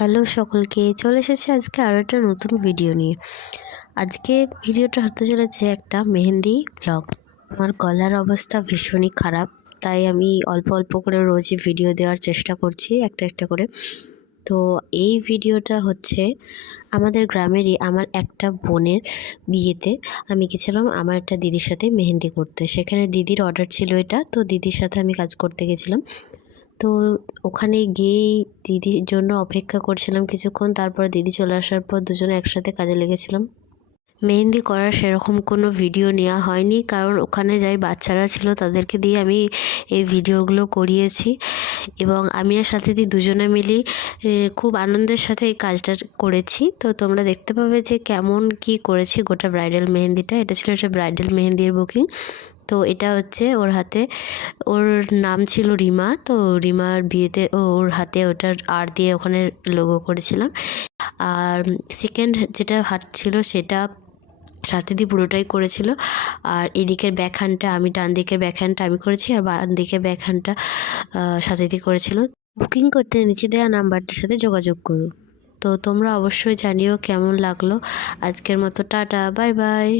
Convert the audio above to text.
Hello সকলকে, চলে এসেছে আজকে আরও একটা নতুন ভিডিও নিয়ে। আজকে ভিডিওটা হতে চলেছে একটা মেহেন্দি ব্লগ। আমার গলার অবস্থা ভীষণই খারাপ, তাই আমি অল্প অল্প করে রোজই ভিডিও দেওয়ার চেষ্টা করছি একটা একটা করে। তো এই ভিডিওটা হচ্ছে আমাদের গ্রামেরই আমার একটা বোনের বিয়েতে আমি গেছিলাম আমার একটা দিদির সাথে মেহেন্দি করতে। সেখানে দিদির অর্ডার ছিল এটা, তো দিদির সাথে আমি কাজ করতে গেছিলাম। তো ওখানে গিয়েই দিদির জন্য অপেক্ষা করছিলাম কিছুক্ষণ। তারপর দিদি চলে আসার পর দুজনে একসাথে কাজে লেগেছিলাম। মেহেন্দি করার সেরকম কোনো ভিডিও নেওয়া হয়নি, কারণ ওখানে যাই বাচ্চারা ছিল তাদেরকে দিয়ে আমি এই ভিডিওগুলো করিয়েছি এবং আমি আর সাথী দুজনে মিলে খুব আনন্দের সাথে এই কাজটা করেছি। তো তোমরা দেখতে পাবে যে কেমন কি করেছি গোটা ব্রাইডাল মেহেন্দিটা। এটা ছিল একটা ব্রাইডাল মেহেন্দির বুকিং। তো এটা হচ্ছে ওর হাতে, ওর নাম ছিল রিমা। তো রিমার বিয়েতে ওর হাতে ওটার আর দিয়ে ওখানে লোগো করেছিলাম। আর সেকেন্ড যেটা হাত ছিল সেটা সাথীদি পুরোটাই করেছিল। আর এদিকের ব্যাকহ্যান্ডটা আমি, ডান দিকের ব্যাকহ্যান্ডটা আমি করেছি আর বাম দিকের ব্যাকহ্যান্ডটা সাথীদি করেছিল। বুকিং করতে নিচে দেওয়া নাম্বারটার সাথে যোগাযোগ করুন। তো তোমরা অবশ্যই জানিও কেমন লাগলো। আজকের মতো টাটা, বাই বাই।